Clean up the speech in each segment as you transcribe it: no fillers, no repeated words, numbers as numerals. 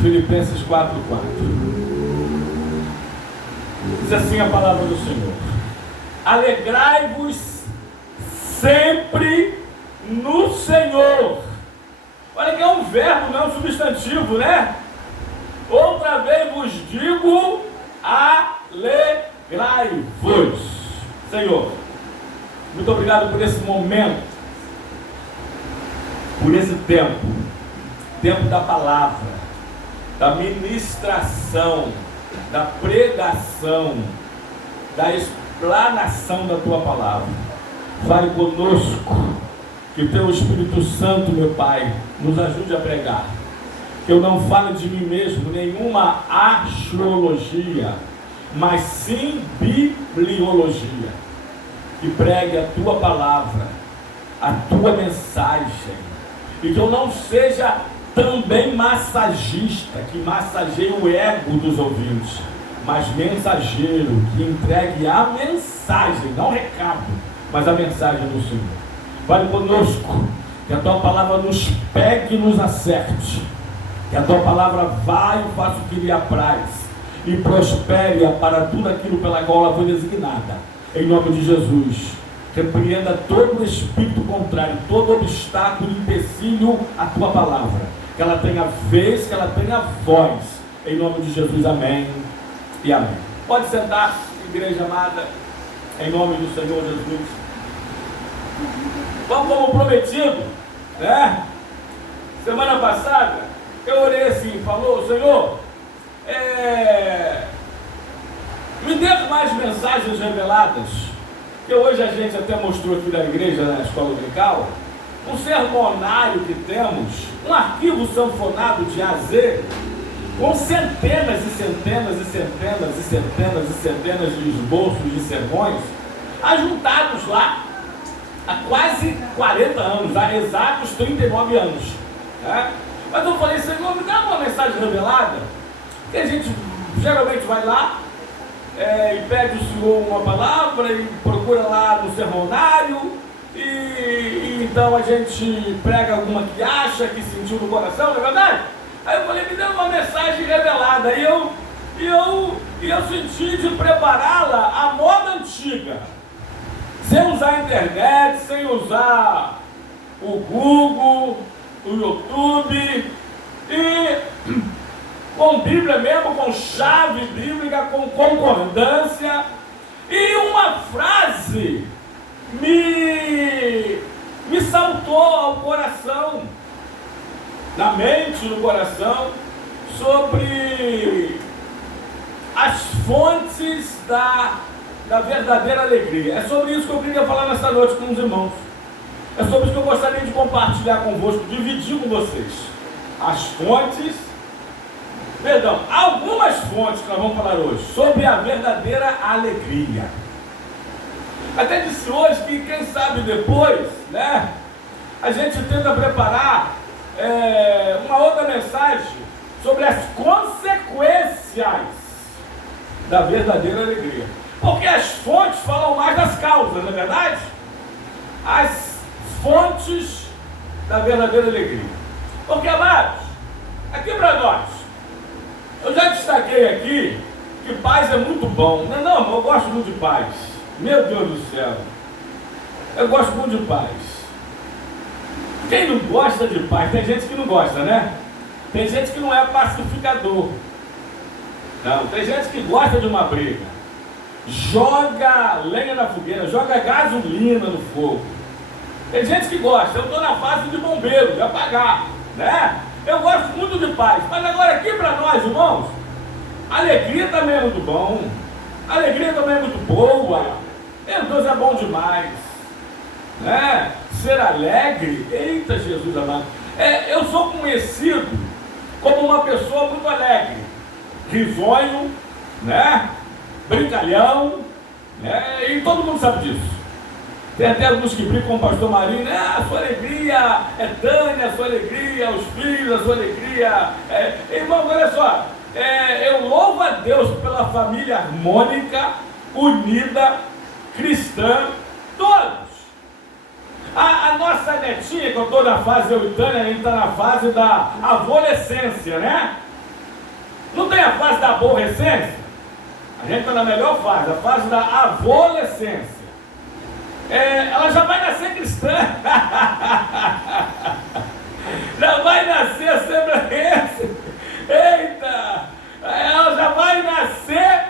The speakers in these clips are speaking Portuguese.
Filipenses 4:4. Diz assim a palavra do Senhor: alegrai-vos sempre no Senhor. Olha que é um verbo, não é um substantivo, né? Outra vez vos digo, alegrai-vos. Senhor, muito obrigado por esse momento, por esse tempo da palavra, da ministração, da pregação, da explanação da tua palavra. Fale conosco, que o teu Espírito Santo, meu Pai, nos ajude a pregar. Que eu não fale de mim mesmo, nenhuma astrologia, mas sim bibliologia. Que pregue a tua palavra, a tua mensagem, e que eu não seja também massagista, que massageie o ego dos ouvintes, mas mensageiro, que entregue a mensagem, não recado, mas a mensagem do Senhor. Fale conosco, que a tua palavra nos pegue e nos acerte, que a tua palavra vá e faça o que lhe apraz, e prospere para tudo aquilo pela qual ela foi designada, em nome de Jesus. Repreenda todo espírito contrário, todo obstáculo, empecilho à tua palavra, que ela tenha vez, que ela tenha voz, em nome de Jesus, amém e amém. Pode sentar, igreja amada, em nome do Senhor Jesus. Vamos como prometido, né? Semana passada, eu orei assim, falou: Senhor, me dê mais mensagens reveladas, que hoje a gente até mostrou aqui da igreja, na escola dominical, um sermonário que temos, um arquivo sanfonado de A a Z, com centenas e centenas e centenas e centenas e centenas de esboços de sermões, ajuntados lá, há quase 40 anos, há exatos 39 anos, né? Mas eu falei: Senhor, me dá uma mensagem revelada, que a gente geralmente vai lá, e pede o Senhor uma palavra e procura lá no sermonário, e então a gente prega alguma que acha, que sentiu no coração, não é verdade? Aí eu falei: me dê uma mensagem revelada, e eu senti de prepará-la à moda antiga, sem usar a internet, sem usar o Google, o YouTube, e com Bíblia mesmo, com chave bíblica, com concordância. E uma frase me saltou ao coração, na mente, no coração, sobre as fontes da verdadeira alegria. É sobre isso que eu queria falar nessa noite com os irmãos. É sobre isso que eu gostaria de compartilhar convosco, dividir com vocês. As fontes, algumas fontes que nós vamos falar hoje, sobre a verdadeira alegria. Até disse hoje que, quem sabe depois, né, a gente tenta preparar uma outra mensagem sobre as consequências da verdadeira alegria. Porque as fontes falam mais das causas, não é verdade? As fontes da verdadeira alegria. Porque, amados, aqui para nós, eu já destaquei aqui que paz é muito bom. Não, eu gosto muito de paz. Meu Deus do céu, eu gosto muito de paz. Quem não gosta de paz? Tem gente que não gosta, né? Tem gente que não é pacificador. Não, tem gente que gosta de uma briga, joga lenha na fogueira, joga gasolina no fogo. Tem gente que gosta. Eu estou na fase de bombeiro, de apagar, né? Eu gosto muito de paz. Mas agora aqui para nós, irmãos, alegria também é muito bom, alegria também é muito boa. Meu Deus, é bom demais, né? Ser alegre, eita Jesus amado. Eu sou conhecido como uma pessoa muito alegre, risonho, né? Brincalhão, né? E todo mundo sabe disso. Tem até alguns que brincam com o pastor Marinho, né? A sua alegria é Tânia, a sua alegria, os filhos, a sua alegria. Irmão, olha só, eu louvo a Deus pela família harmônica, unida, cristã, todos. A nossa netinha, que eu estou na fase, eu e Tânia, a gente está na fase da adolescência, né? Não tem a fase da aborrecência? A gente está na melhor fase, a fase da adolescência. Ela já vai nascer cristã. Já vai nascer assembleiense. Eita! Ela já vai nascer.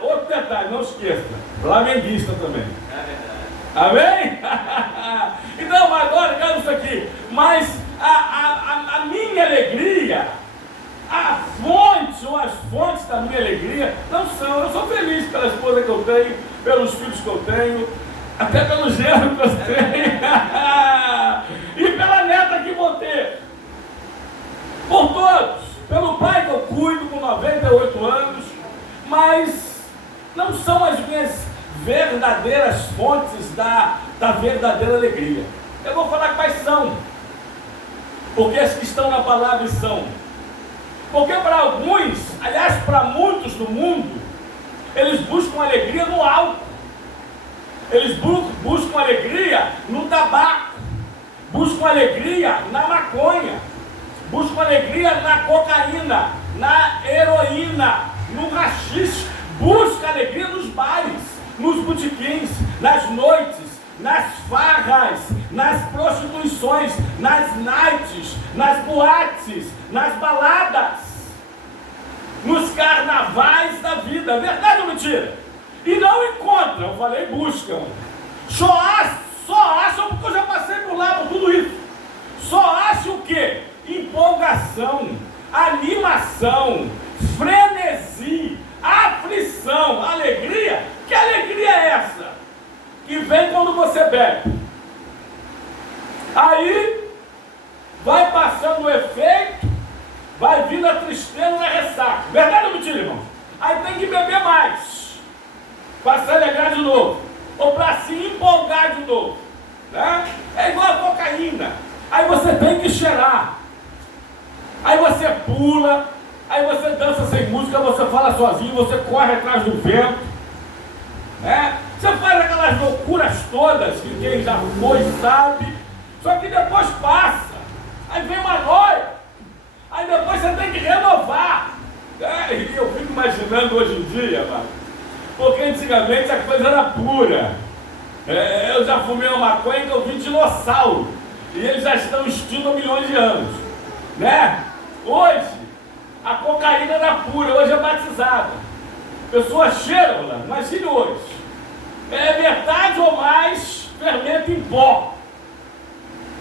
Outro detalhe, não esqueça. Flamenguista também. Amém? Então, agora, olha isso aqui. Mas a minha alegria, a fonte ou as fontes da minha alegria não são. Eu sou feliz pela esposa que eu tenho, pelos filhos que eu tenho, até pelo genro que eu tenho e pela neta que vou ter. Por todos. Pelo pai que eu cuido com 98 anos. Mas não são as minhas verdadeiras fontes da verdadeira alegria. Eu vou falar quais são. Porque as que estão na palavra são. Porque para alguns, aliás, para muitos no mundo, eles buscam alegria no álcool. Eles buscam alegria no tabaco. Buscam alegria na maconha. Buscam alegria na cocaína, na heroína, no haxixe. Busca alegria nos bares, nos botequins, nas noites, nas farras, nas prostituições, nas nights, nas boates, nas baladas, nos carnavais da vida. Verdade ou mentira? E não encontram, eu falei buscam. Só acham porque eu já passei por lá, por tudo isso. Só acham o quê? Empolgação, animação, frenesi, aflição, alegria. Que alegria é essa? Que vem quando você bebe. Aí vai passando o efeito, vai vindo a tristeza na ressaca. Verdade ou mentira, irmão? Aí tem que beber mais para se alegrar de novo, ou para se empolgar de novo, né? É igual a cocaína. Aí você tem que cheirar. Aí você pula, aí você dança sem música, você fala sozinho, você corre atrás do vento, né? Você faz aquelas loucuras todas que quem já foi sabe, só que depois passa, aí vem uma noia, aí depois você tem que renovar. E eu fico imaginando hoje em dia, mano, porque antigamente a coisa era pura. Eu já fumei uma maconha que eu vi dinossauro, e eles já estão extintos há milhões de anos, né? Hoje, a cocaína era pura, hoje é batizada. Pessoas cheiram, imagine hoje. É metade ou mais fermento em pó.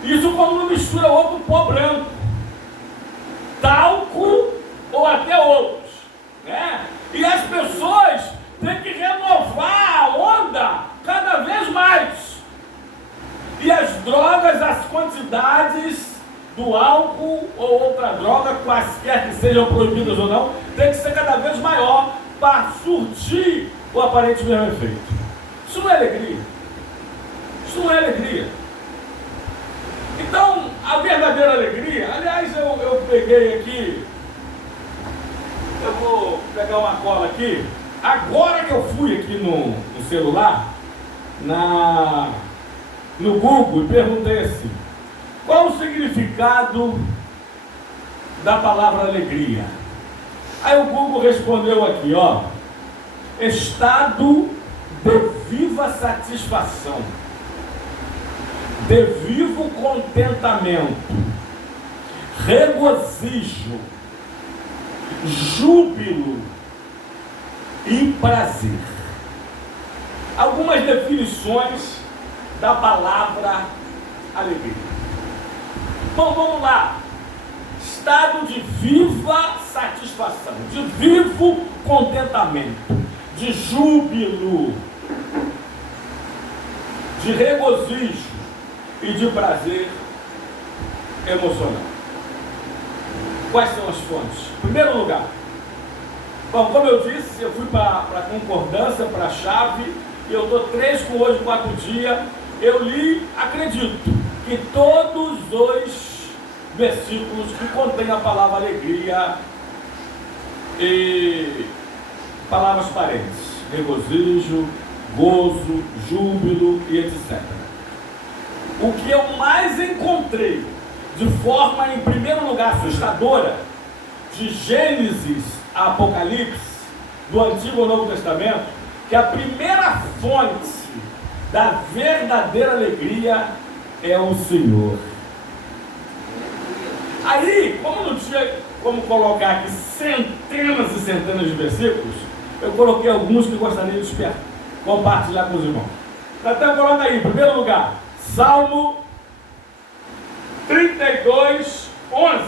Isso quando não mistura outro pó branco. Talco ou até outros, né? E as pessoas têm que renovar a onda cada vez mais. E as drogas, as quantidades do álcool ou outra droga, quaisquer que sejam proibidas ou não, tem que ser cada vez maior para surtir o aparente mesmo efeito. Isso não é alegria. Isso não é alegria. Então, a verdadeira alegria, aliás, eu peguei aqui, eu vou pegar uma cola aqui, agora que eu fui aqui no celular, no Google, e perguntei assim, qual o significado da palavra alegria? Aí o Google respondeu aqui, ó, estado de viva satisfação, de vivo contentamento, regozijo, júbilo e prazer. Algumas definições da palavra alegria. Bom, vamos lá. Estado de viva satisfação, de vivo contentamento, de júbilo, de regozijo e de prazer emocional. Quais são as fontes? Em primeiro lugar, bom, como eu disse, eu fui para a concordância, para a chave, e eu estou 3 com hoje, 4 dias. Eu li, acredito, que todos os versículos que contêm a palavra alegria e palavras parentes, regozijo, gozo, júbilo e etc. O que eu mais encontrei de forma, em primeiro lugar, assustadora, de Gênesis Apocalipse, do Antigo ou Novo Testamento, que a primeira fonte da verdadeira alegria é o Senhor. Aí, como não tinha como colocar aqui centenas e centenas de versículos, eu coloquei alguns que gostaria de compartilhar com os irmãos. Então, coloca aí, em primeiro lugar, Salmo 32, 11.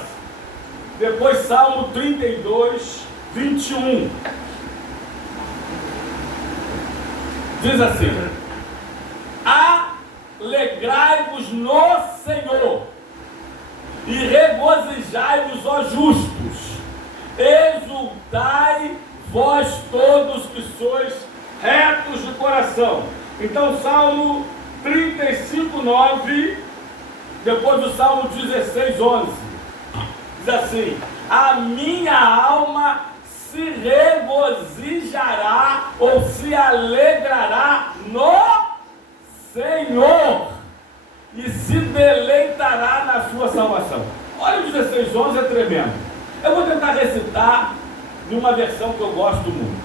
Depois, Salmo 32, 21. Diz assim: alegrai-vos no Senhor e regozijai-vos, ó justos, exultai vós todos que sois retos de coração. Então, Salmo 35, 9, depois do Salmo 16, 11, diz assim: a minha alma se regozijará ou se alegrará no Senhor e se deleitará na sua salvação. Olha o 16, 11, é tremendo. Eu vou tentar recitar de uma versão que eu gosto muito.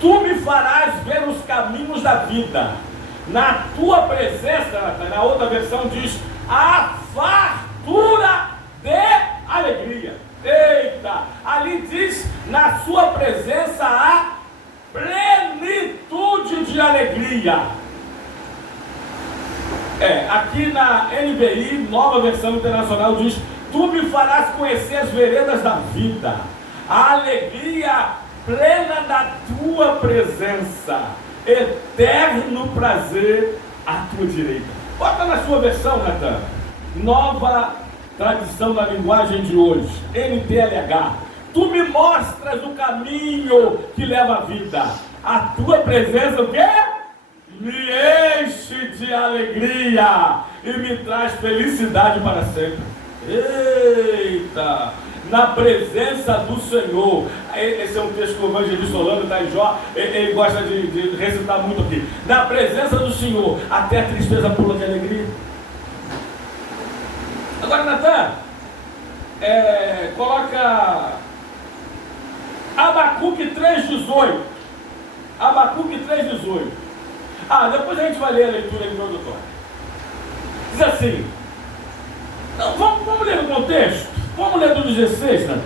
Tu me farás ver os caminhos da vida. Na tua presença, na outra versão diz, a fartura de alegria. Eita! Ali diz, na sua presença há plenitude de alegria. Aqui na NVI, nova versão internacional, diz, tu me farás conhecer as veredas da vida, a alegria plena da tua presença, eterno prazer à tua direita. Bota na sua versão, Natan, nova tradição da linguagem de hoje, NTLH. Tu me mostras o caminho que leva à vida, a tua presença, o quê? Me enche de alegria e me traz felicidade para sempre. Eita! Na presença do Senhor. Esse é um texto que o evangelista Orlando está em Jó, ele gosta de recitar muito aqui. Na presença do Senhor, até a tristeza pula de alegria. Agora, Natan, coloca Abacuque 3,18. Abacuque 3,18. Depois a gente vai ler a leitura introdutória. Diz assim, não, vamos ler o contexto? Vamos ler do 16, Natan?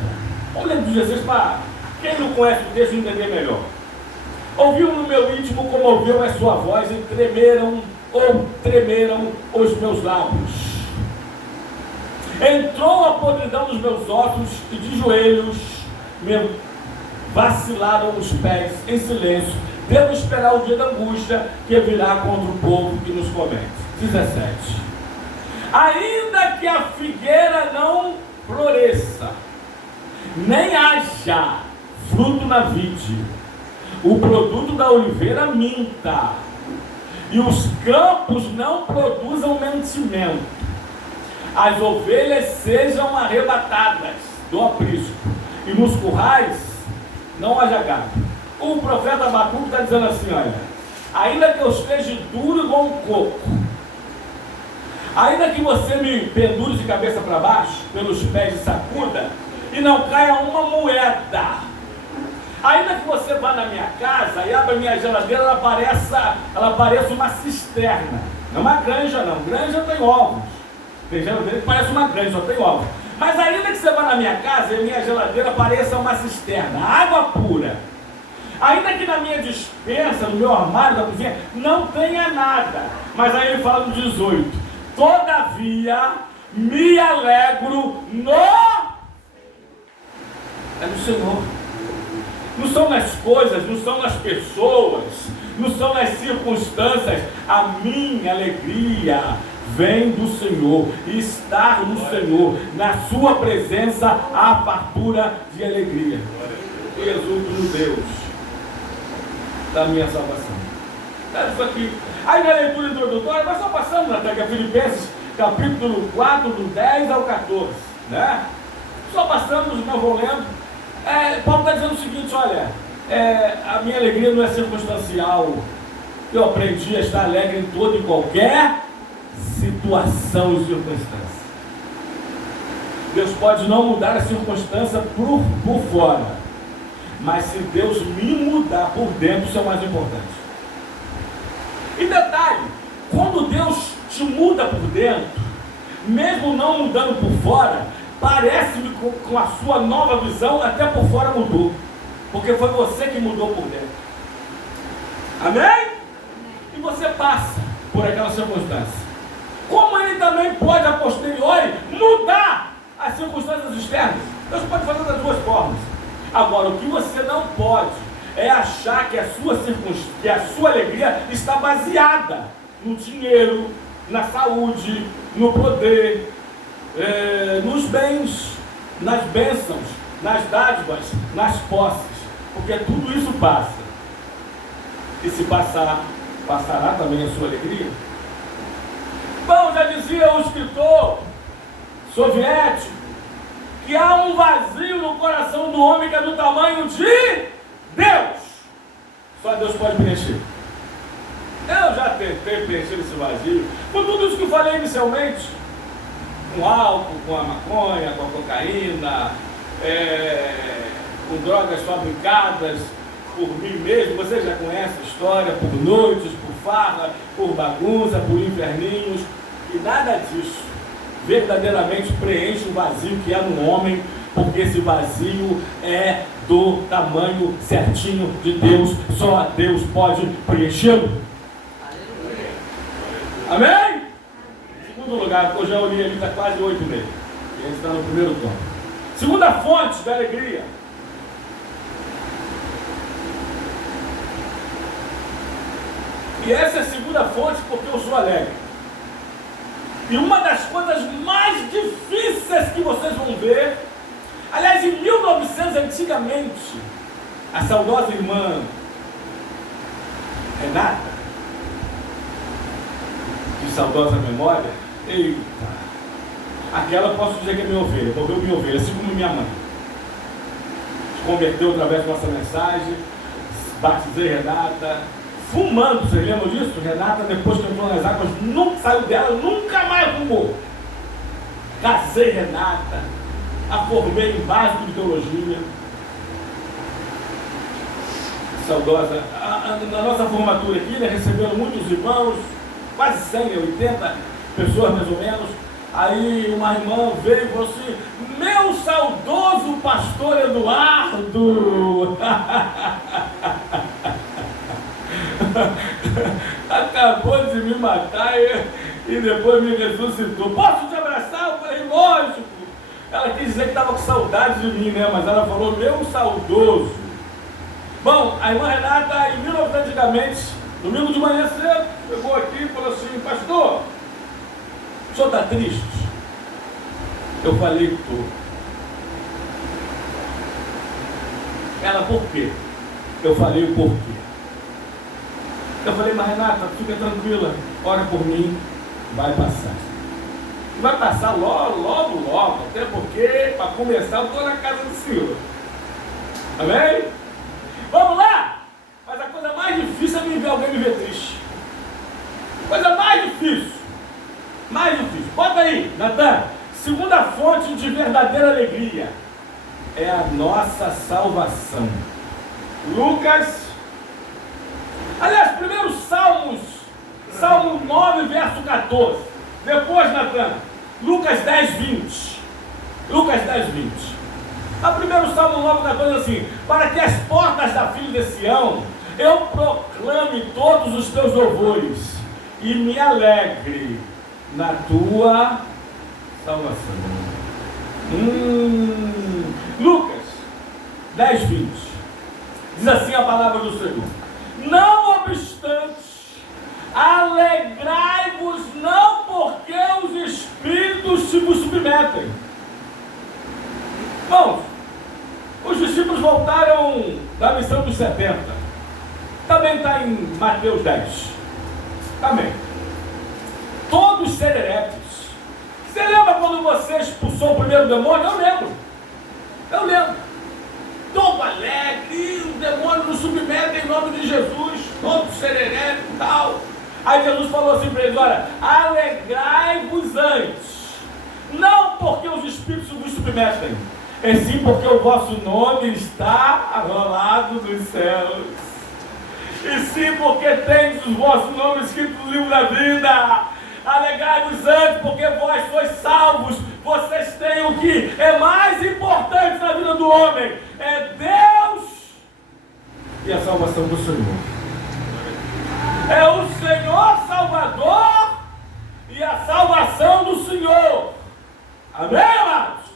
Vamos ler do 16 para quem não conhece o texto entender melhor. Ouviu no meu íntimo como ouviu a sua voz, e tremeram os meus lábios. Entrou a podridão dos meus ossos, e de joelhos me vacilaram os pés em silêncio. Devo esperar o dia da angústia que virá contra o povo que nos comete. 17. Ainda que a figueira não floresça, nem haja fruto na vide, o produto da oliveira minta, e os campos não produzam mantimento, as ovelhas sejam arrebatadas do aprisco, e nos currais não haja gado. O profeta Abacuque está dizendo assim, olha, ainda que eu esteja duro igual um coco, ainda que você me pendure de cabeça para baixo, pelos pés de sacuda, e não caia uma moeda, ainda que você vá na minha casa e abra minha geladeira, ela pareça uma cisterna, não é uma granja não, granja tem ovos, tem geladeira que parece uma granja, só tem ovos, mas ainda que você vá na minha casa e minha geladeira pareça uma cisterna, água pura, ainda que na minha despensa, no meu armário da cozinha, não tenha nada. Mas aí ele fala no 18. Todavia, me alegro no Senhor. Não são nas coisas, não são nas pessoas, não são nas circunstâncias. A minha alegria vem do Senhor. E estar no Senhor, na sua presença, há fartura de alegria. E exulto no Deus da minha salvação. Isso aqui. Aí na leitura introdutória, nós só passamos até que Filipenses capítulo 4, do 10 ao 14, né? Só passamos, não vou lendo. Paulo está dizendo o seguinte, olha, a minha alegria não é circunstancial. Eu aprendi a estar alegre em toda e qualquer situação e circunstância. Deus pode não mudar a circunstância por fora, Mas se Deus me mudar por dentro, isso é o mais importante. E detalhe, quando Deus te muda por dentro, mesmo não mudando por fora, parece-me com a sua nova visão, até por fora mudou. Porque foi você que mudou por dentro. Amém? E você passa por aquela circunstância. Como ele também pode, a posteriori, mudar as circunstâncias externas? Deus pode fazer das duas formas. Agora, o que você não pode é achar que a sua alegria está baseada no dinheiro, na saúde, no poder, nos bens, nas bênçãos, nas dádivas, nas posses. Porque tudo isso passa. E se passar, passará também a sua alegria? Bom, já dizia o escritor soviético que há um vazio no coração do homem que é do tamanho de Deus. Só Deus pode preencher. Eu já tentei preencher esse vazio com tudo isso que eu falei inicialmente, com álcool, com a maconha, com a cocaína, com drogas fabricadas por mim mesmo. Você já conhece a história, por noites, por farra, por bagunça, por inferninhos, e nada disso verdadeiramente preenche o vazio que há no homem, porque esse vazio é do tamanho certinho de Deus. Só Deus pode preenchê-lo. Amém? Em segundo lugar, eu já olhei ali, está quase 8 e meio. E a gente está no primeiro tom. Segunda fonte da alegria. E essa é a segunda fonte porque eu sou alegre. E uma das coisas mais difíceis que vocês vão ver, aliás, em 1900, antigamente, a saudosa irmã Renata, de saudosa memória, eita, aquela eu posso dizer que é minha ovelha, morreu minha ovelha, assim como minha mãe. Se converteu através da nossa mensagem, batizei Renata, fumando, vocês lembram disso? Renata, depois que entrou nas águas, nunca saiu dela, nunca mais fumou. Casei Renata, a formei em básico de teologia. Saudosa, na nossa formatura aqui, né, recebendo muitos irmãos, quase 100, 80 pessoas mais ou menos. Aí uma irmã veio e falou assim: meu saudoso pastor Eduardo, acabou de me matar e depois me ressuscitou. Posso te abraçar? Eu falei, lógico. Ela quis dizer que estava com saudade de mim, né? Mas ela falou, meu saudoso. Bom, a irmã Renata, em 1900, antigamente, domingo de manhã cedo, chegou aqui e falou assim: pastor, o senhor está triste? Eu falei, estou. Ela, por quê? Eu falei o porquê. Eu falei, mas Renata, fica tranquila, ora por mim, vai passar. E vai passar logo, até porque, para começar, eu estou na casa do Senhor. Amém? Vamos lá! Mas a coisa mais difícil é me ver alguém me ver triste. Coisa mais difícil. Mais difícil. Bota aí, Natan. Segunda fonte de verdadeira alegria é a nossa salvação. Lucas. Aliás, primeiro Salmos, Salmo 9, verso 14. Depois, Natan, Lucas 10, 20. Lucas 10, 20. A primeiro Salmo 9, 14, assim: para que as portas da filha de Sião eu proclame todos os teus louvores e me alegre na tua salvação. Lucas 10, 20. Diz assim a palavra do Senhor: não obstante, alegrai-vos não porque os espíritos se vos submetem. Bom, os discípulos voltaram da missão dos 70. Também está em Mateus 10. Também. Todos sereretes. Você lembra quando você expulsou o primeiro demônio? Eu lembro. Todo alegre, o demônio nos submete em nome de Jesus, todo sererete e tal. Aí Jesus falou assim para eles: olha, alegrai-vos antes, não porque os espíritos vos submetem, É sim porque o vosso nome está arrolado nos céus. E sim porque tendes os vossos nomes escritos no livro da vida. Alegrai-vos antes, porque vós sois salvos. Vocês têm o que é mais importante na vida do homem: é Deus e a salvação do Senhor. É o Senhor Salvador e a salvação do Senhor. Amém, amados?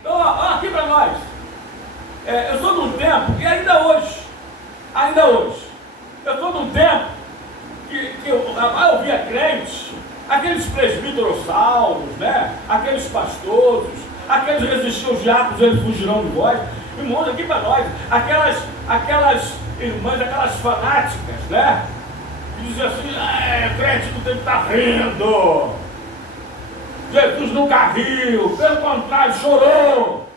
Então, ó, aqui para nós. Eu sou de um tempo que ainda hoje, eu sou de um tempo que eu via crentes, aqueles presbíteros-salvos, né? Aqueles pastores, aqueles resistiam os diabos, eles fugirão de vós. Irmãos, aqui para nós, aquelas irmãs, aquelas fanáticas, né? Que diziam assim: crente não tem que estar rindo. Jesus nunca riu, pelo contrário, chorou.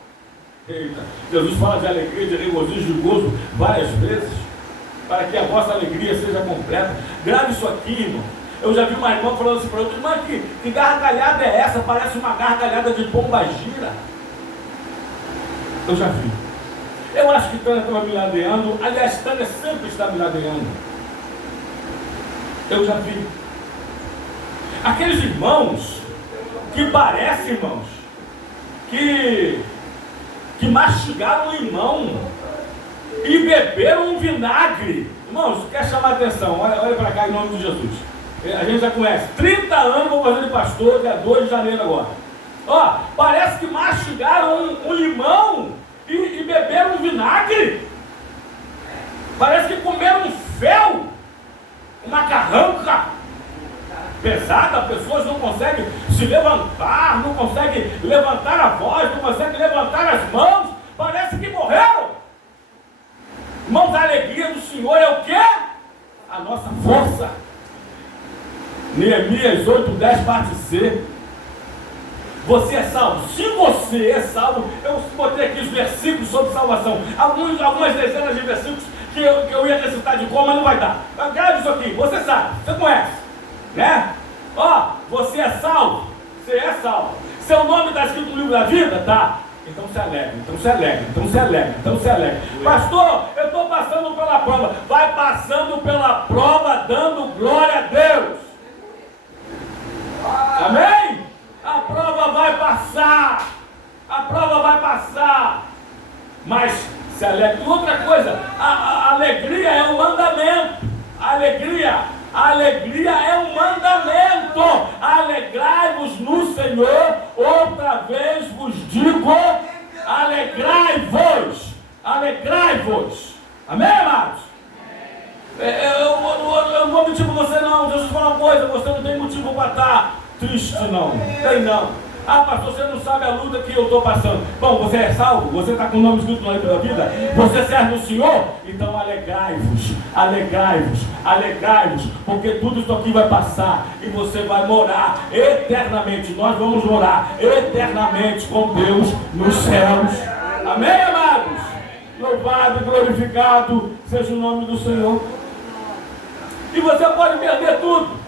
Eita, Jesus fala de alegria, de regozijo, de gozo várias vezes, para que a vossa alegria seja completa. Grave isso aqui, irmão. Eu já vi uma irmã falando assim para outra: irmã, que gargalhada é essa? Parece uma gargalhada de pombagira. Eu já vi. Eu acho que Tânia estava me ladeando. Aliás, Tânia sempre está me ladeando. Eu já vi. Aqueles irmãos que parecem, irmãos, que mastigaram um limão e beberam um vinagre. Irmãos, quer chamar a atenção? Olha para cá em nome de Jesus. A gente já conhece. 30 anos vou fazer de pastor, dia 2 de janeiro agora. Ó, parece que mastigaram um limão e beberam um vinagre. Parece que comeram um fel, uma carranca pesada. Pessoas não conseguem se levantar, não conseguem levantar a voz, não conseguem levantar as mãos. Parece que morreram. Irmãos, a alegria do Senhor é o quê? A nossa força. Neemias 8:10, parte C. Você é salvo. Se você é salvo, eu botei aqui os versículos sobre salvação. Algumas dezenas de versículos que eu ia recitar de cor, mas não vai dar. Grave isso aqui. Você sabe, você conhece, né? Ó, você é salvo. Você é salvo. Seu nome está escrito no livro da vida? Tá. Então se alegra, então se alegra, então se alegra, então se alegra. Pastor, eu estou passando pela prova. Vai passando pela prova, dando glória a Deus. Amém? A prova vai passar. A prova vai passar. Mas se alegra. E outra coisa, a alegria é um mandamento. A alegria é um mandamento. Alegrai-vos no Senhor. Outra vez vos digo: alegrai-vos. Alegrai-vos. Amém, amados? Eu não vou mentir para você, não. Deixa eu te falar uma coisa: você não tem motivo para estar triste, não. Tem não. Ah, pastor, você não sabe a luta que eu estou passando. Bom, você é salvo? Você está com o nome escrito no livro da vida? Você serve o Senhor? Então alegrai-vos, alegrai-vos, alegrai-vos, porque tudo isso aqui vai passar e você vai morar eternamente. Nós vamos morar eternamente com Deus nos céus. Amém, amados? Louvado e glorificado seja o nome do Senhor. E você pode perder tudo.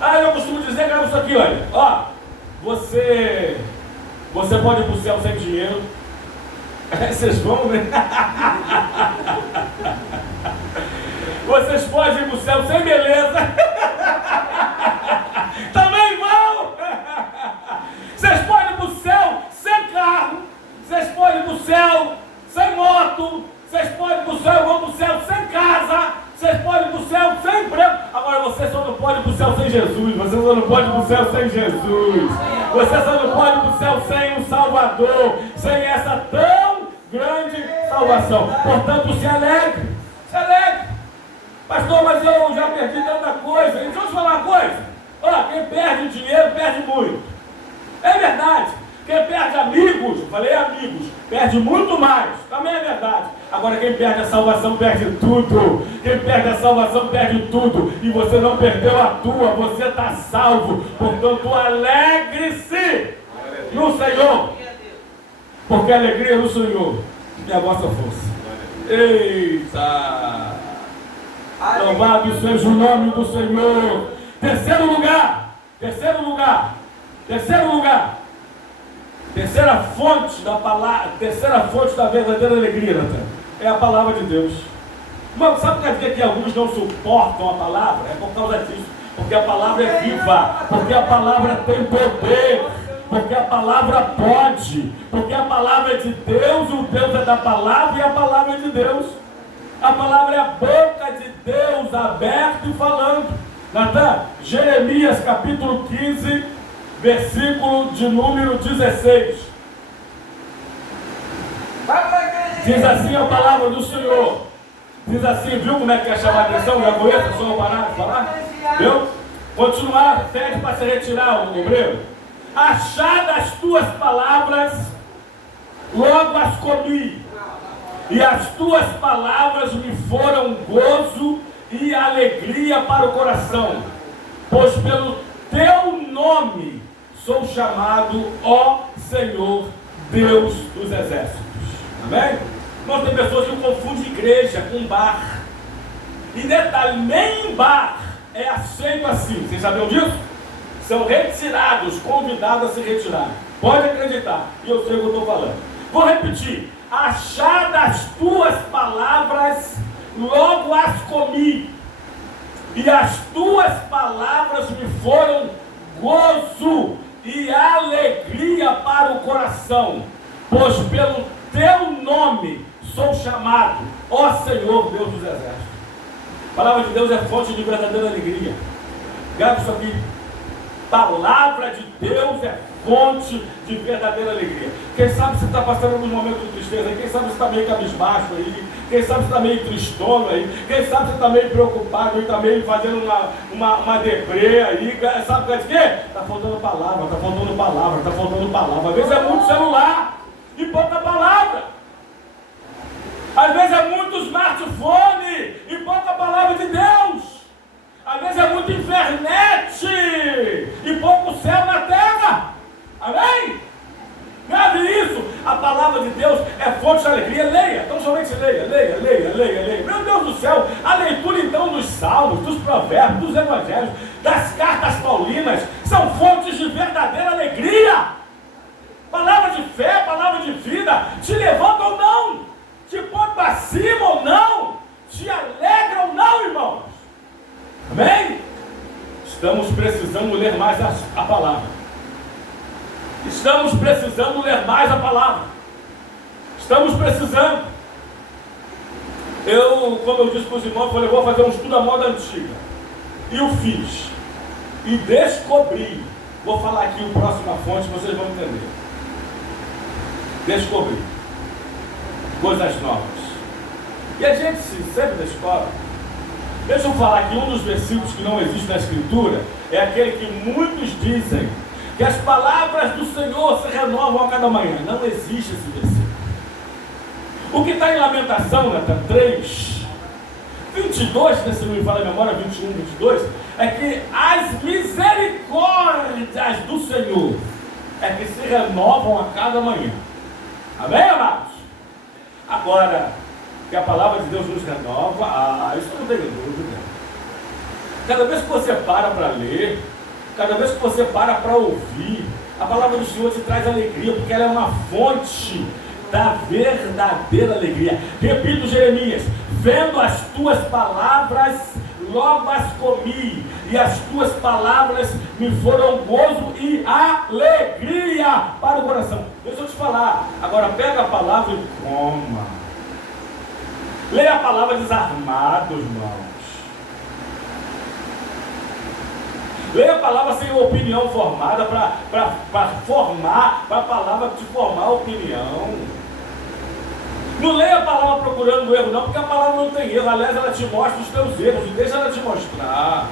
Ah, eu costumo dizer, cara, isso aqui, olha, ó. Você pode ir para o céu sem dinheiro. Vocês vão, né? Vocês podem ir para o céu sem beleza. Também vão. Vocês podem ir para o céu sem carro. Vocês podem ir para o céu sem moto. Vocês podem ir para o céu, vão para o céu sem casa. Vocês podem ir para o céu sem emprego. Agora você só não pode ir para o céu sem Jesus. Você só não pode ir para o céu sem Jesus. Você só não pode ir para o céu sem um Salvador. Sem essa tão grande salvação. Portanto, se alegre. Se alegre. Pastor, mas eu já perdi tanta coisa. Deixa eu te falar uma coisa. Ó, quem perde dinheiro, perde muito. É verdade. Quem perde amigos, falei amigos, perde muito mais. Também é verdade. Agora quem perde a salvação perde tudo. Quem perde a salvação perde tudo. E você não perdeu a tua, você está salvo. Portanto, alegre-se no Senhor. Porque a alegria no Senhor é a vossa força. Eita! Louvado seja o nome do Senhor. Terceiro lugar. Terceira fonte da palavra, terceira fonte da verdadeira alegria, Natan, é a palavra de Deus. Irmão, sabe por que alguns não suportam a palavra? É por causa disso. Porque a palavra é viva, porque a palavra tem poder, porque a palavra pode, porque a palavra é de Deus, o Deus é da palavra e a palavra é de Deus. A palavra é a boca de Deus aberta e falando. Natan, Jeremias capítulo 15, versículo de número 16. Diz assim a palavra do Senhor. Diz assim, viu como é que quer chamar a atenção? Já conheço, só parar de falar? Viu? Continuar, pede para se retirar o obreiro. Achadas as tuas palavras, logo as comi. E as tuas palavras me foram gozo e alegria para o coração. Pois pelo teu nome sou chamado, ó Senhor, Deus dos exércitos. Amém? Nós tem pessoas que confundem igreja com bar. E detalhe, nem em bar é aceito assim. Vocês sabiam disso? São retirados, convidados a se retirar. Pode acreditar, e eu sei o que eu estou falando. Vou repetir. Achadas as tuas palavras, logo as comi. E as tuas palavras me foram gozo e alegria para o coração. Pois pelo teu nome sou chamado, ó Senhor, Deus dos exércitos. A palavra de Deus é fonte de verdadeira alegria. Grave isso aqui. Palavra de Deus é fonte de verdadeira alegria. Quem sabe você está passando alguns momentos de tristeza aí, quem sabe você está meio cabisbaixo aí, quem sabe você está meio tristono aí, quem sabe você está meio preocupado aí, está meio fazendo uma deprê aí, sabe o que é de quê? Está faltando palavra, está faltando palavra, está faltando palavra. Às vezes é muito celular e pouca palavra. Às vezes é muito smartphone e pouca palavra de Deus. Às vezes é muito internet e pouco céu na terra. Amém? Grave isso. A palavra de Deus é fonte de alegria. Leia, então somente leia. Meu Deus do céu, a leitura então dos salmos, dos provérbios, dos evangelhos, das cartas paulinas, são fontes de verdadeira alegria. Palavra de fé, palavra de vida, te levanta ou não, te põe para cima ou não, te alegra ou não, irmãos. Amém? Estamos precisando ler mais a palavra. Estamos precisando ler mais a palavra. Estamos precisando. Como eu disse para os irmãos, eu falei, vou fazer um estudo à moda antiga. E eu fiz. E descobri. Vou falar aqui o próximo fonte, vocês vão entender. Descobri coisas novas. E a gente sempre da escola. Deixa eu falar aqui, um dos versículos que não existe na Escritura é aquele que muitos dizem que as palavras do Senhor se renovam a cada manhã. Não existe esse versículo. O que está em Lamentação, Natan, 3, 22, se não me fala a memória, 21, 22, é que as misericórdias do Senhor é que se renovam a cada manhã. Amém, amados? Agora, que a palavra de Deus nos renova, isso não tem dúvida. Cada vez que você para ler, cada vez que você para ouvir, a palavra do Senhor te traz alegria, porque ela é uma fonte da verdadeira alegria. Repito, Jeremias, vendo as tuas palavras, logo as comi, e as tuas palavras me foram gozo e alegria para o coração. Deixa eu te falar, agora pega a palavra e coma. Leia a palavra desarmado, irmãos. Leia a palavra sem opinião formada, para a palavra te formar a opinião. Não leia a palavra procurando o erro, não, porque a palavra não tem erro. Aliás, ela te mostra os teus erros, e deixa ela te mostrar.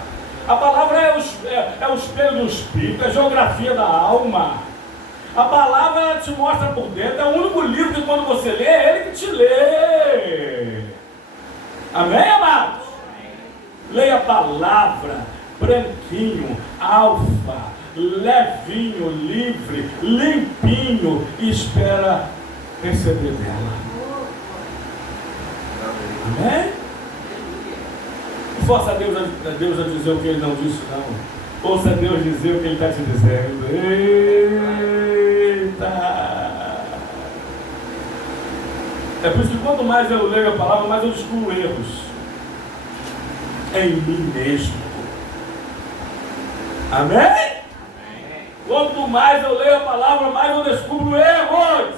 A palavra é o espelho do espírito, é a geografia da alma. A palavra ela te mostra por dentro, é o único livro que quando você lê, é ele que te lê. Amém, amados? Leia a palavra, branquinho, alfa, levinho, livre, limpinho, e espera receber dela. Amém? Força a Deus a dizer o que Ele não disse, não. Ouça Deus dizer o que Ele está te dizendo. Eita! perfeita. É por isso que quanto mais eu leio a palavra, mais eu descubro erros em mim mesmo. Amém? Amém? Quanto mais eu leio a palavra, mais eu descubro erros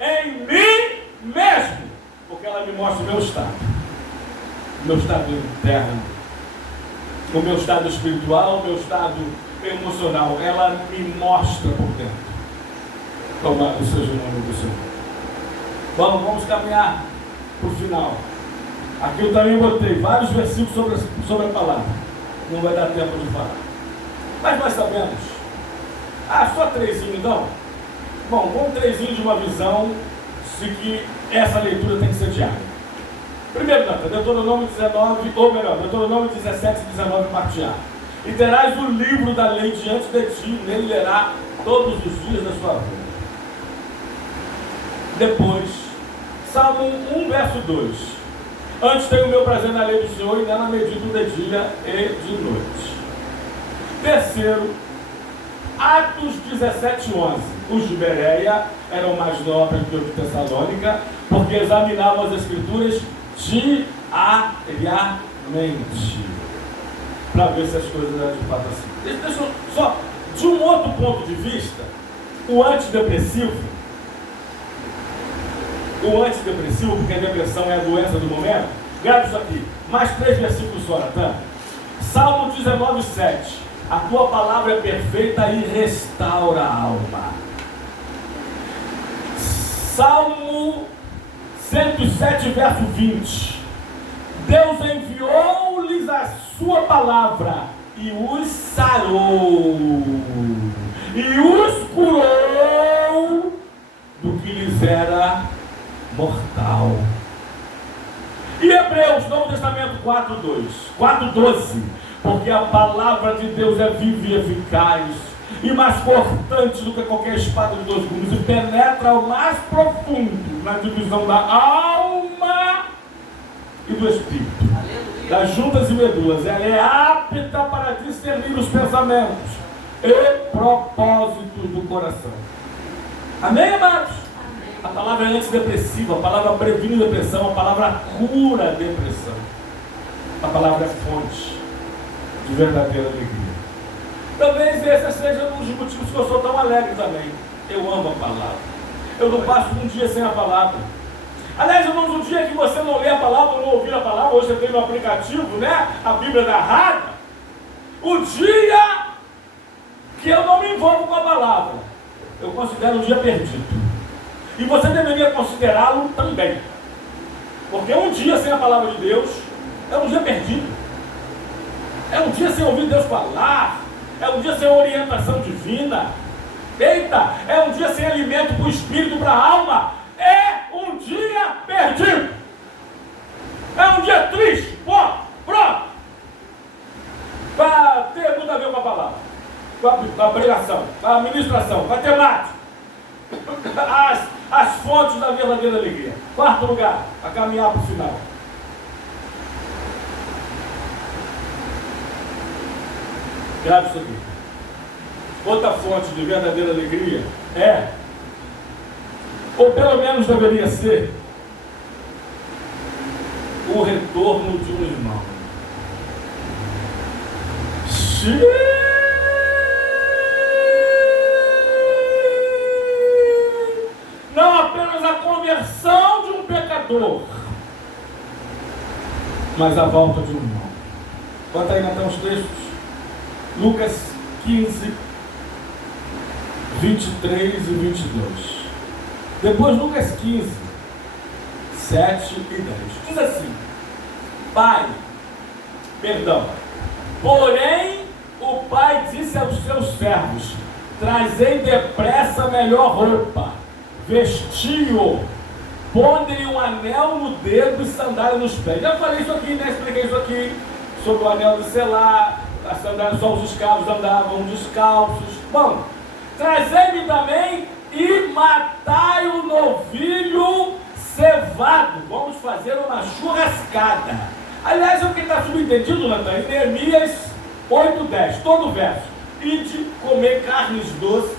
em mim mesmo. Porque ela me mostra o meu estado interno, o meu estado espiritual, o meu estado emocional. Ela me mostra por dentro. Louvado seja o nome do Senhor. Vamos caminhar para o final. Aqui eu também botei vários versículos sobre a palavra. Não vai dar tempo de falar. Mas nós sabemos. Só 3 então? Bom, vamos 3 de uma visão de que essa leitura tem que ser diária. Primeiro, Deuteronômio 19, ou melhor, Deuteronômio 17 e 19, parte A. E terás o livro da lei diante de ti, nele lerá todos os dias da sua vida. Depois, Salmo 1, verso 2. Antes tenho o meu prazer na lei do Senhor, e nela medito de dia e de noite. Terceiro, Atos 17, 11. Os de Bereia eram mais nobres do que Tessalônica, porque examinavam as Escrituras diariamente, para ver se as coisas eram de fato assim. Deixa eu só, de um outro ponto de vista, o antidepressivo, porque a depressão é a doença do momento, grave isso aqui, mais 3 versículos só, tá? Salmo 19, 7. A tua palavra é perfeita e restaura a alma. Salmo 107, verso 20. Deus enviou-lhes a sua palavra e os sarou, e os curou do que lhes era mortal. E Hebreus, Novo Testamento 4:12. Porque a palavra de Deus é viva e eficaz, e mais cortante do que qualquer espada de 2 gumes, e penetra ao mais profundo na divisão da alma e do espírito, aleluia, das juntas e medulas. Ela é apta para discernir os pensamentos e propósitos do coração. Amém, amados? Amém. A palavra é antidepressiva, a palavra previne depressão, a palavra cura a depressão. A palavra é fonte de verdadeira alegria. Talvez esse seja um dos motivos que eu sou tão alegre também. Eu amo a palavra. Eu não passo um dia sem a palavra. Aliás, irmãos, um dia que você não lê a palavra, não ouvir a palavra, hoje você tem no aplicativo, né? A Bíblia narrada. O dia que eu não me envolvo com a palavra, eu considero um dia perdido. E você deveria considerá-lo também. Porque um dia sem a palavra de Deus é um dia perdido. É um dia sem ouvir Deus falar. É um dia sem orientação divina. Eita, é um dia sem alimento para o espírito, para a alma. É um dia perdido. É um dia triste. Pronto. Para ter tudo a ver com a palavra, com a pregação, com a administração, com a temática, as fontes da verdadeira alegria. 4º lugar, a caminhar para o final. Grave isso aqui. Outra fonte de verdadeira alegria é, ou pelo menos deveria ser, o retorno de um irmão. Não apenas a conversão de um pecador, mas a volta de um irmão. Bota aí então os textos. Lucas 15, 23 e 22. Depois Lucas 15, 7 e 10. Diz assim: porém o pai disse aos seus servos: trazei depressa a melhor roupa, vestiu, ponde-lhe um anel no dedo e sandália nos pés. Já falei isso aqui, né? Expliquei isso aqui sobre o anel de selar. A sandália, só os escravos andavam descalços. Bom, trazei-me também e matai o novilho cevado. Vamos fazer uma churrascada. Aliás, é o que está subentendido, Natan, em Neemias 8:10, todo o verso. Ide comer carnes doces,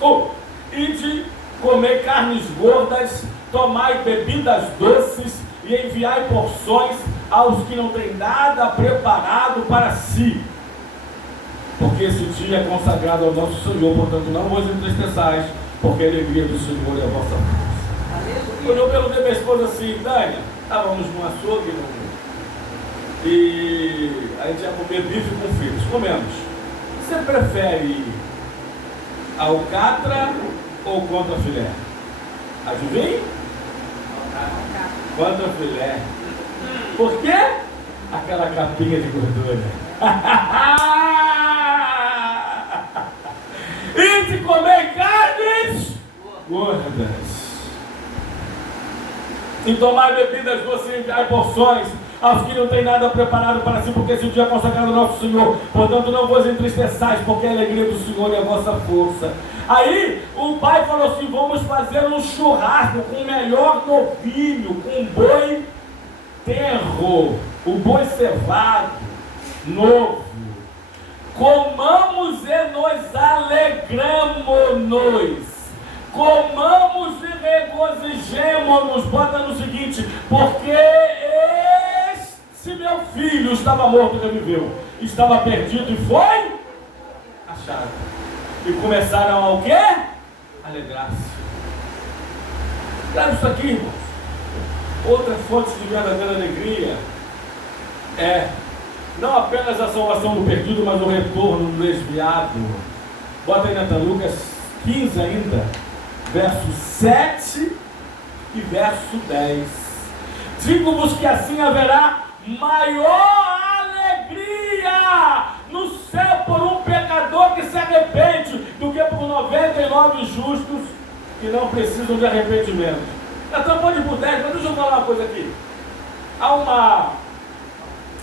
ide comei carnes gordas, tomai bebidas doces e enviai porções aos que não têm nada preparado para si. Porque esse dia é consagrado ao nosso Senhor, portanto não vos entristeçais, porque a alegria do Senhor é a vossa força. Quando eu perguntei a minha esposa assim, Dânia, estávamos num açougue e a gente ia comer bife com fritos, comemos. Você prefere alcatra ou contrafilé? Adivinha? Contrafilé. Por quê? Aquela capinha de gordura. E de comer carnes gordas. E tomar bebidas doces e enviar porções aos que não têm nada preparado para si, porque esse dia é consagrado ao nosso Senhor. Portanto, não vos entristeçais, porque a alegria do Senhor é a vossa força. Aí, o pai falou assim, vamos fazer um churrasco com o melhor novilho, com boi tenro, o boi cevado, novo. Comamos e nos alegramos. Comamos e regozijemo-nos. Bota no seguinte, porque esse meu filho estava morto e reviveu, estava perdido e foi achado. E começaram a o quê? Alegrar-se. Grave isso aqui, irmãos. Outra fonte de verdadeira alegria é não apenas a salvação do perdido, mas o retorno do desviado. Bota aí, Nathan, Lucas 15 ainda, verso 7 e verso 10. Digo-vos que assim haverá maior alegria no céu por um pecador que se arrepende do que por 99 justos que não precisam de arrependimento. Então pode ir por 10, mas deixa eu falar uma coisa aqui.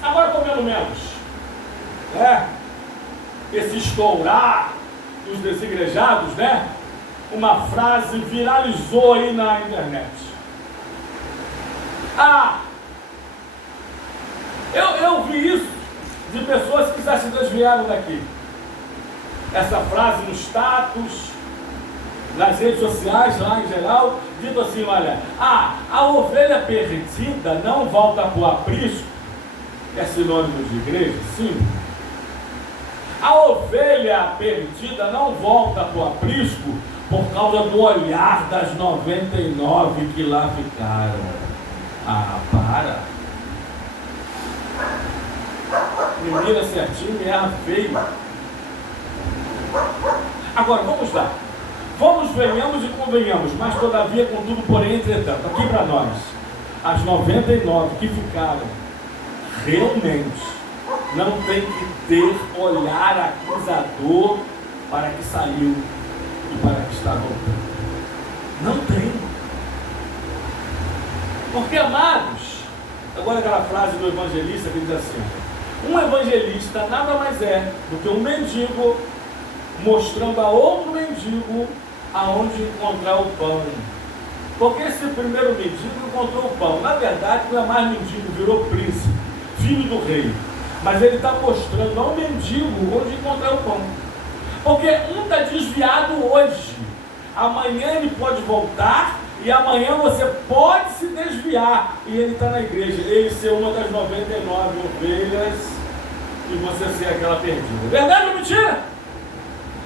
Agora comendo menos, né? Esse estourar dos desigrejados, né? Uma frase viralizou aí na internet. Eu vi isso de pessoas que já se desviaram daqui. Essa frase no status, nas redes sociais, lá em geral, dito assim, olha, a ovelha perdida não volta para o aprisco, que é sinônimo de igreja, sim. A ovelha perdida não volta para o aprisco por causa do olhar das 99 que lá ficaram. Para. Menina certinho e erra feio. Agora, vamos lá. Vamos, venhamos e convenhamos, mas todavia, contudo, porém, entretanto, aqui para nós, as 99 que ficaram, realmente não tem que ter olhar acusador para que saiu e para que está voltando. Não tem. Porque, amados, agora aquela frase do evangelista que diz assim, um evangelista nada mais é do que um mendigo mostrando a outro mendigo aonde encontrar o pão. Porque esse primeiro mendigo encontrou o pão. Na verdade, não é mais mendigo, virou príncipe, filho do rei. Mas ele está mostrando ao mendigo onde encontrar o pão. Porque um está desviado hoje. Amanhã ele pode voltar e amanhã você pode se desviar. E ele está na igreja. Ele ser uma das 99 ovelhas e você ser aquela perdida. Verdade ou mentira?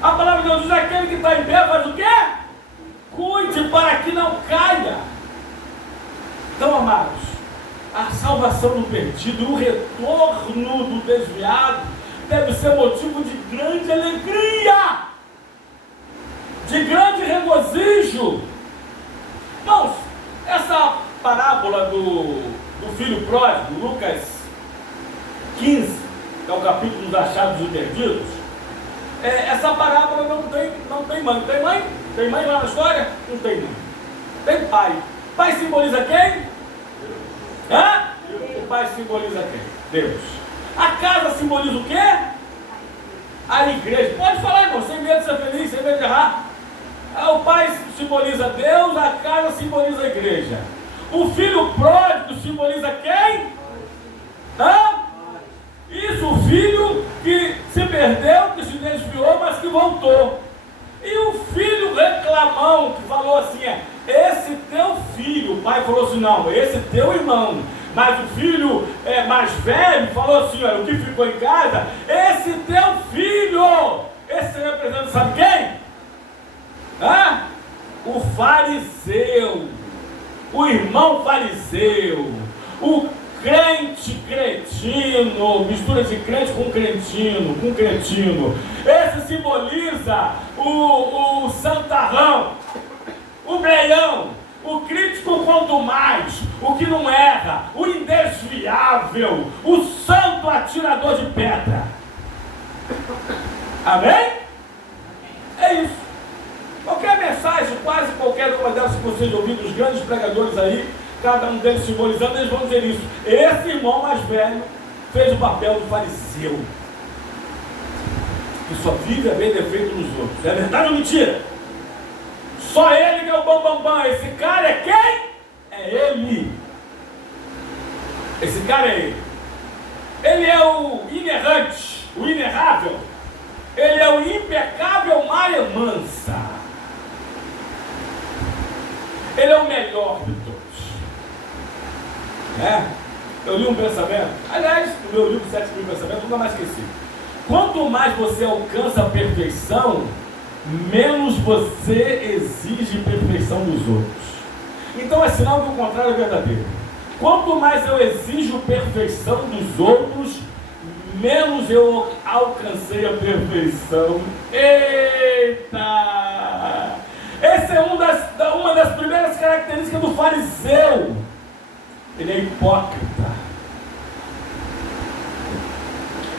A palavra de Deus diz: aquele que está em pé faz o quê? Cuide para que não caia. Então, amados, a salvação do perdido, o retorno do desviado, deve ser motivo de grande alegria, de grande regozijo. Irmãos, essa parábola do filho pródigo, Lucas 15, que é o capítulo dos achados e perdidos, essa parábola não tem mãe. Tem mãe? Tem mãe lá na história? Não tem mãe. Tem pai. Pai simboliza quem? O pai simboliza quem? Deus. A casa simboliza o quê? A igreja. Pode falar, irmão, sem medo de ser feliz, sem medo de errar. O pai simboliza Deus, a casa simboliza a igreja. O filho pródigo simboliza quem? Isso, o filho que se perdeu, que se desviou, mas que voltou. E o filho reclamão, que falou assim, esse teu filho, o pai falou assim, não, esse teu irmão. Mas o filho mais velho falou assim, olha, o que ficou em casa, esse teu filho, esse representa, sabe quem? O fariseu, o irmão fariseu, o crente cretino, mistura de crente com cretino. Esse simboliza o santarrão, o breião, o crítico quanto mais, o que não erra, o indesviável, o santo atirador de pedra. Amém? É isso. Qualquer mensagem, quase qualquer uma delas que vocês ouviram dos grandes pregadores aí, cada um deles simbolizando, eles vão dizer isso. Esse irmão mais velho fez o papel do fariseu, que só vive a ver defeito nos outros. É verdade ou mentira? Só ele que é o bambambam. Esse cara é quem? É ele. Esse cara é ele. Ele é o inerrante, o inerrável. Ele é o impecável Maia Mansa. Ele é o melhor de todos. Eu li um pensamento, aliás, no meu livro 7.000 Pensamentos, nunca mais esqueci. Quanto mais você alcança a perfeição, menos você exige perfeição dos outros. Então é sinal que o contrário é verdadeiro. Quanto mais eu exijo perfeição dos outros, menos eu alcancei a perfeição. Eita! Essa é uma das primeiras características do fariseu. Ele é hipócrita.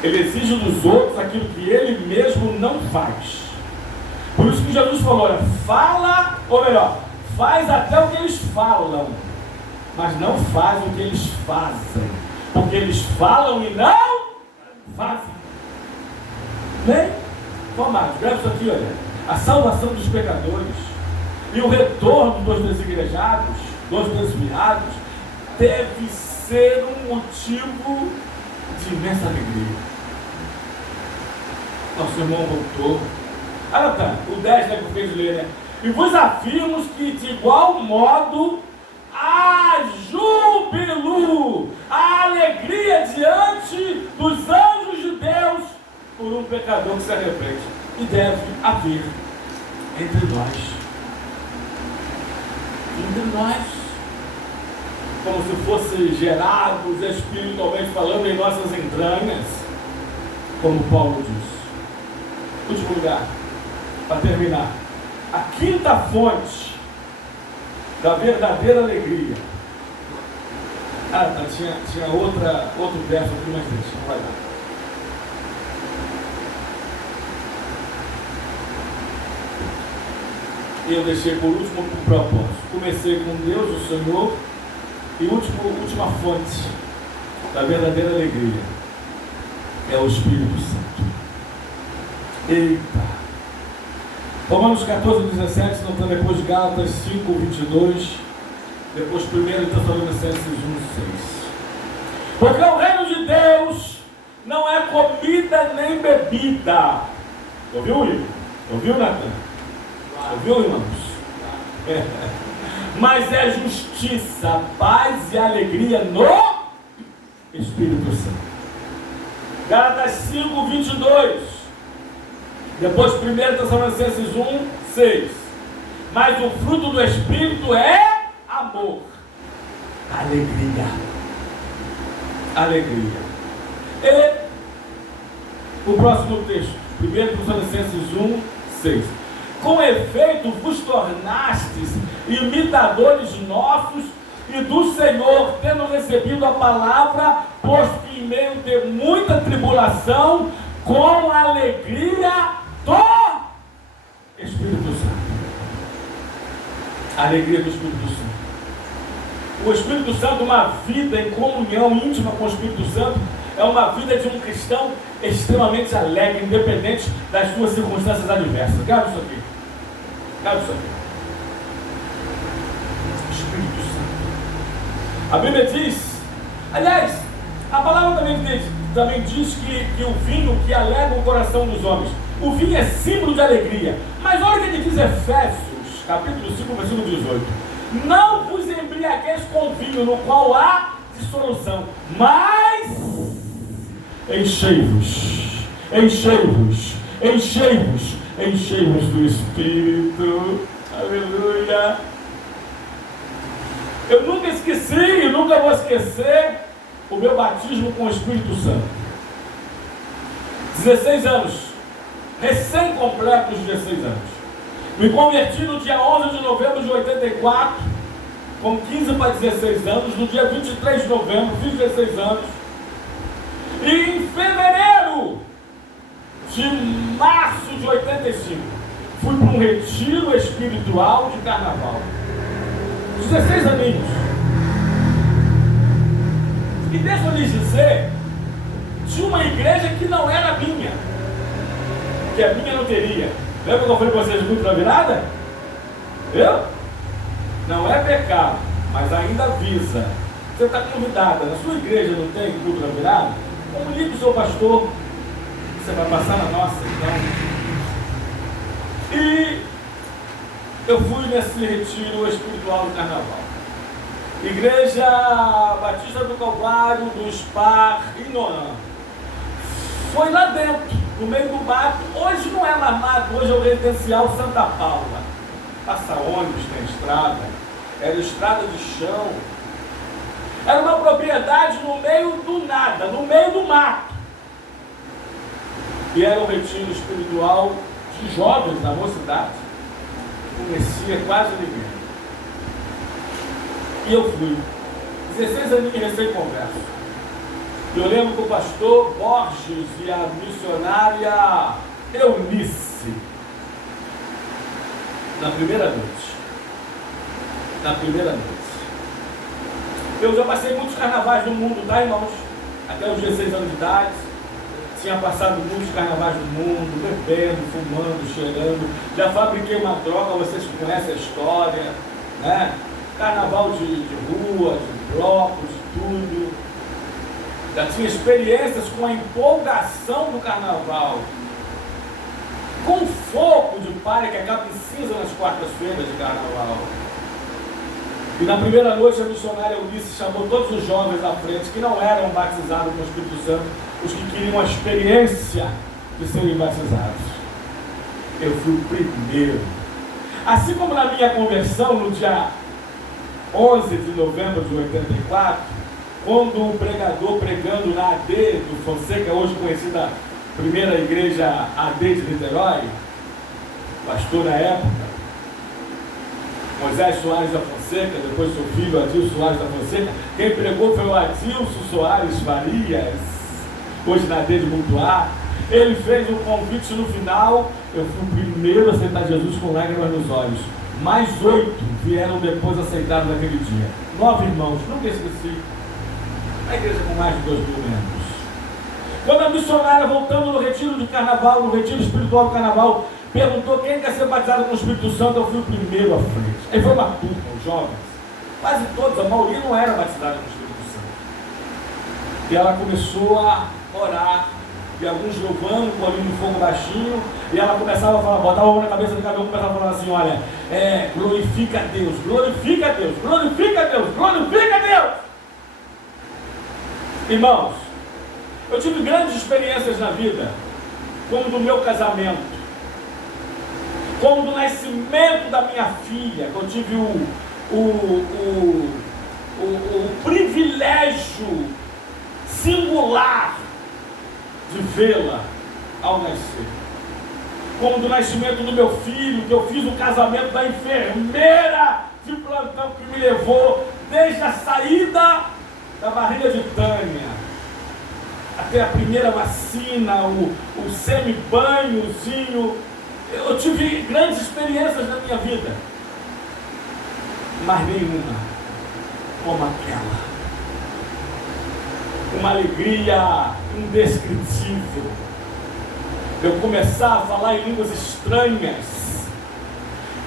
Ele exige dos outros aquilo que ele mesmo não faz. Por isso que Jesus falou, olha, fala, ou melhor, faz até o que eles falam, mas não faz o que eles fazem, porque eles falam e não fazem. Bem, amados, grave isso aqui, olha, a salvação dos pecadores e o retorno dos desigrejados, dos desviados, deve ser um motivo de imensa alegria. Nosso irmão voltou. Tá, o 10, né, que eu fiz ler, né? E vos afirmo que de igual modo há júbilo, há alegria diante dos anjos de Deus por um pecador que se arrepende. E deve haver entre nós. Entre nós. Como se fosse gerados espiritualmente falando em nossas entranhas, como Paulo diz. Último lugar, para terminar, a quinta fonte da verdadeira alegria. Tinha outro verso aqui, mas deixa, não vai dar. E eu deixei por último o propósito. Comecei com Deus, o Senhor, e última fonte da verdadeira alegria é o Espírito Santo. Eita! Romanos 14:17, não está depois de Gálatas 5:22, depois 1 Tessalonicenses 1:6. Porque o reino de Deus não é comida nem bebida. Ouviu, Igor? Ouviu, Natan? Ouviu, irmãos? Mas é justiça, paz e alegria no Espírito Santo. Gálatas 5:22. Depois 1 Tessalonicenses 1:6. Mas o fruto do Espírito é amor, alegria. Alegria. E o próximo texto, 1 Tessalonicenses 1:6. Com efeito vos tornastes imitadores nossos e do Senhor, tendo recebido a palavra, posto que em meio de muita tribulação, com alegria do Espírito Santo. A alegria do Espírito Santo. O Espírito Santo, uma vida em comunhão íntima com o Espírito Santo, é uma vida de um cristão extremamente alegre, independente das suas circunstâncias adversas. Grave isso aqui. Grave isso aqui. Espírito Santo. A Bíblia diz, aliás, a palavra também diz que o vinho que alegra o coração dos homens. O vinho é símbolo de alegria. Mas olha o que ele diz em Efésios, capítulo 5, versículo 18. Não vos embriagueis com vinho, no qual há dissolução, mas enchei-vos, enchei-vos, enchei-vos, enchei-vos do Espírito. Aleluia. Eu nunca esqueci e nunca vou esquecer o meu batismo com o Espírito Santo. 16 anos, recém-completos 16 anos. Me converti no dia 11 de novembro de 84, com 15 para 16 anos. No dia 23 de novembro, fiz 16 anos. E em fevereiro de março de 85, fui para um retiro espiritual de carnaval. 16 aninhos. E deixa eu lhes dizer, tinha uma igreja que não era minha, que a minha não teria. Lembra que eu falei para vocês muito na virada? Eu? Não é pecado, mas ainda avisa. Você está convidada, na sua igreja não tem culto na virada? Comunique o seu pastor, você vai passar na nossa, então. E eu fui nesse retiro espiritual do carnaval. Igreja Batista do Calvário, do Spar, em Noã. Foi lá dentro, no meio do mato. Hoje não é mais mato, hoje é o residencial Santa Paula. Passa ônibus na estrada, era estrada de chão. Era uma propriedade no meio do nada, no meio do mato. E era um retiro espiritual de jovens da mocidade. Não conhecia quase ninguém. E eu fui. 16 anos de recém-converso. Eu lembro que o pastor Borges e a missionária Eunice, na primeira noite. Eu já passei muitos carnavais no mundo, tá, irmãos? Até os 16 anos de idade. Tinha passado muitos carnavais no mundo, bebendo, fumando, cheirando. Já fabriquei uma droga, vocês conhecem a história, né? Carnaval de rua, de bloco, de tudo. Já tinha experiências com a empolgação do carnaval. Com fogo de palha que acaba em cinza nas quartas-feiras de carnaval. E na primeira noite a missionária Eunice chamou todos os jovens à frente que não eram batizados com o Espírito Santo, os que queriam a experiência de serem batizados. Eu fui o primeiro. Assim como na minha conversão, no dia 11 de novembro de 84, quando o pregador pregando na AD do Fonseca, hoje conhecida primeira igreja AD de Niterói, pastor na época, Moisés Soares da Fonseca, depois seu filho Adilson Soares da Fonseca, quem pregou foi o Adilson Soares Farias, hoje na AD de Mutuá. Ele fez um convite no final, eu fui o primeiro a aceitar Jesus com lágrimas nos olhos. Mais 8 vieram depois aceitar naquele dia. 9 irmãos, nunca esqueci. A igreja com mais de 2 mil membros. Quando a missionária, voltando no retiro de carnaval, no retiro espiritual do carnaval, perguntou quem quer ser batizado com o Espírito Santo, eu fui o primeiro à frente. Aí foi uma turma, os jovens. Quase todos, a maioria não era batizada com o Espírito Santo. E ela começou a orar. E alguns louvando, com o olhinho de fogo baixinho, e ela começava a falar, botava a mão na cabeça do cabelo, começava a falar assim, olha, glorifica a Deus, glorifica a Deus, glorifica a Deus, glorifica a Deus. Irmãos, eu tive grandes experiências na vida, como do meu casamento, como do nascimento da minha filha, que eu tive o privilégio singular de vê-la ao nascer. Como do nascimento do meu filho, que eu fiz o casamento da enfermeira de plantão que me levou desde a saída da barriga de Tânia até a primeira vacina, o semi-banhozinho. Eu tive grandes experiências na minha vida, mas nenhuma como aquela. Uma alegria indescritível. Eu começar a falar em línguas estranhas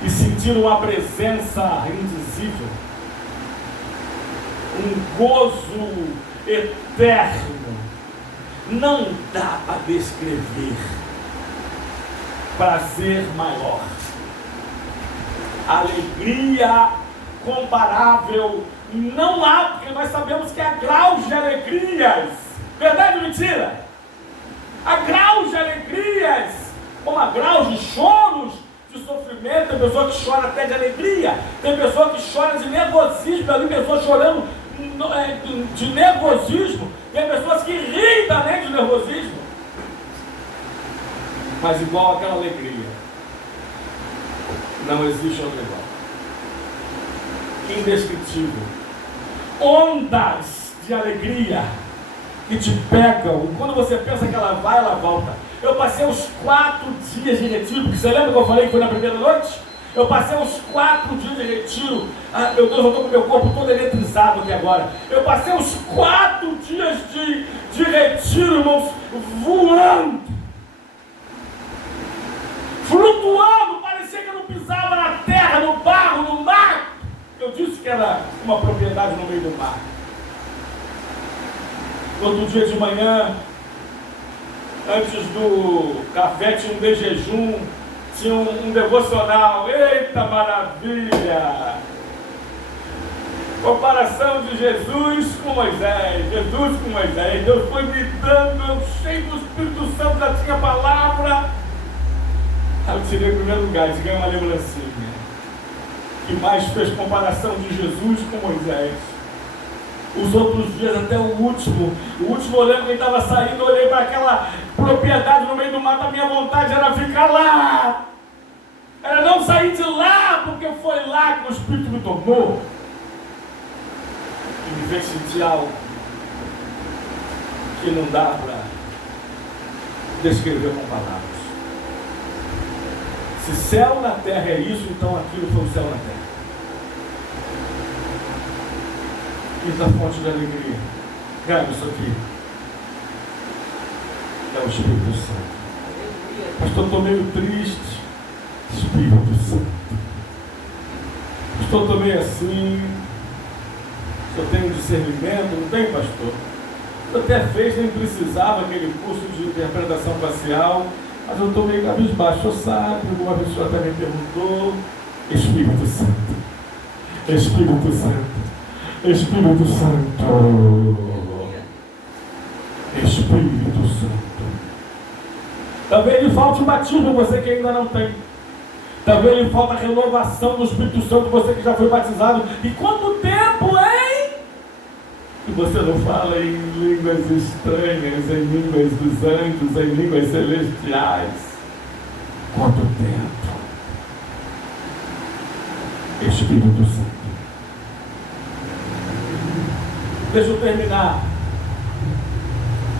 e sentir uma presença indizível, um gozo eterno, não dá para descrever. prazer maior. Alegria comparável não há, porque nós sabemos que há graus de alegrias. Verdade ou mentira? Há graus de alegrias, como há graus de choros, de sofrimento. Tem pessoa que chora até de alegria, tem pessoa que chora de nervosismo, tem pessoa chorando de nervosismo, tem pessoas que riem também de nervosismo. Mas igual aquela alegria, não existe outra igual. Indescritível. Ondas de alegria que te pegam, e quando você pensa que ela vai, ela volta. Eu passei os 4 dias de retiro, porque você lembra que eu falei que foi na primeira noite? Eu passei os 4 dias de retiro. Meu Deus, eu estou com meu corpo todo eletrizado aqui agora. Eu passei os 4 dias de retiro, irmãos, voando, flutuando, parecia que eu não pisava na terra, no barro, no mar. Eu disse que era uma propriedade no meio do mar. Outro dia de manhã, antes do café, tinha um de jejum, tinha um devocional. Eita maravilha! Comparação de Jesus com Moisés. Jesus com Moisés. Deus foi me dando, eu cheio do Espírito Santo, já tinha palavra. Eu tirei em primeiro lugar, ganhei uma lembrancinha. Que mais fez comparação de Jesus com Moisés. Os outros dias, até o último eu lembro que ele estava saindo, eu olhei para aquela propriedade no meio do mato, a minha vontade era ficar lá, era não sair de lá, porque foi lá que o Espírito me tomou e me fez sentir algo que não dá para descrever com palavras. Se céu na terra é isso, então aquilo foi o céu na terra. Isso é a fonte de alegria. Grave isso aqui. É o Espírito Santo. Pastor, estou meio triste. Espírito Santo. Pastor, estou meio assim. Só tenho discernimento, não tem, pastor? Eu até fez, nem precisava aquele curso de interpretação facial, mas eu estou meio cabisbaixo, sabe? Uma pessoa até me perguntou. Espírito Santo. Espírito Santo. Espírito Santo. Espírito Santo. Talvez lhe falte um batismo, você que ainda não tem. Talvez lhe falta a renovação do Espírito Santo, você que já foi batizado. E quanto tempo, hein? Que você não fala em línguas estranhas, em línguas dos anjos, em línguas celestiais. Quanto tempo? Espírito Santo. Deixa eu terminar.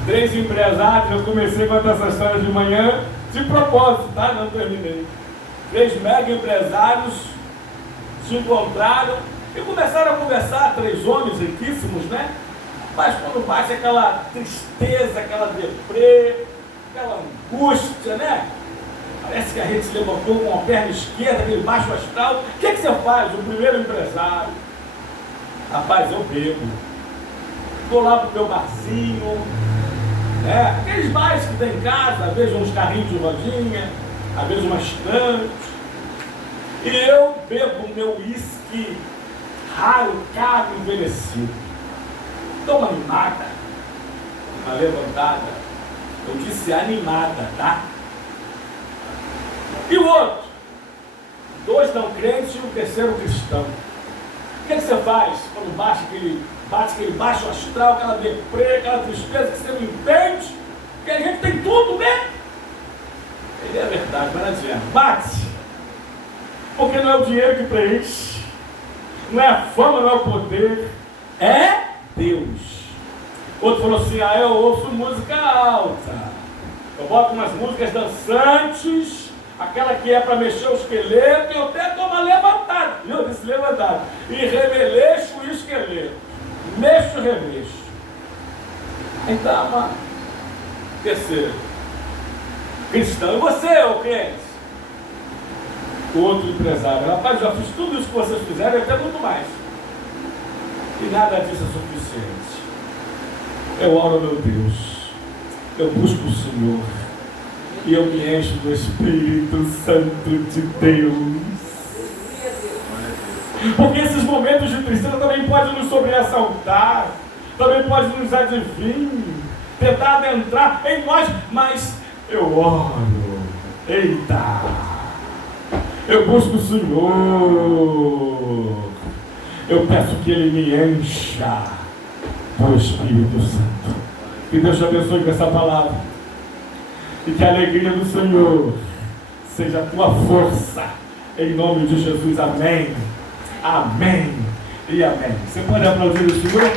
3 empresários, eu comecei com essa história de manhã, de propósito, tá? Não terminei. 3 mega empresários se encontraram e começaram a conversar, 3 homens riquíssimos, né? Mas quando bate aquela tristeza, aquela deprê, aquela angústia, né? Parece que a gente se levantou com a perna esquerda, aquele baixo astral. O que você faz? O primeiro empresário. Rapaz, eu bebo. Estou lá pro meu barzinho, né? Aqueles bares que tem em casa, às vezes uns carrinhos de rodinha, às vezes umas estantes. E eu bebo o meu uísque raro, caro, envelhecido. Dou uma animada, uma levantada. Eu disse animada, tá? E o outro? 2 não crentes e o terceiro cristão. O que você faz quando bate aquele baixo astral, aquela deprê, aquela tristeza que você não entende? Porque a gente tem tudo, né? Ele é verdade, mas não adianta. Bate. Porque não é o dinheiro que preenche, não é a fama, não é o poder, é Deus. Outro falou assim, eu ouço música alta, eu boto umas músicas dançantes, aquela que é para mexer o esqueleto, eu até dou uma levantada, eu disse levantada, e remeleixo o esqueleto, mexo e remexo. Então, uma terceira, cristão, e você, ô crente? O outro empresário, rapaz, já fiz tudo isso que vocês fizeram e até muito mais. E nada disso é suficiente. Eu oro, meu Deus. Eu busco o Senhor. e eu me encho do Espírito Santo de Deus. Porque esses momentos de tristeza também podem nos sobressaltar, também podem nos adivinhar, tentar adentrar em nós, mas eu oro, eita, eu busco o Senhor, eu peço que Ele me encha do Espírito Santo. Que Deus te abençoe com essa palavra, e que a alegria do Senhor seja a tua força, em nome de Jesus, amém, amém e amém. Você pode aplaudir o Senhor?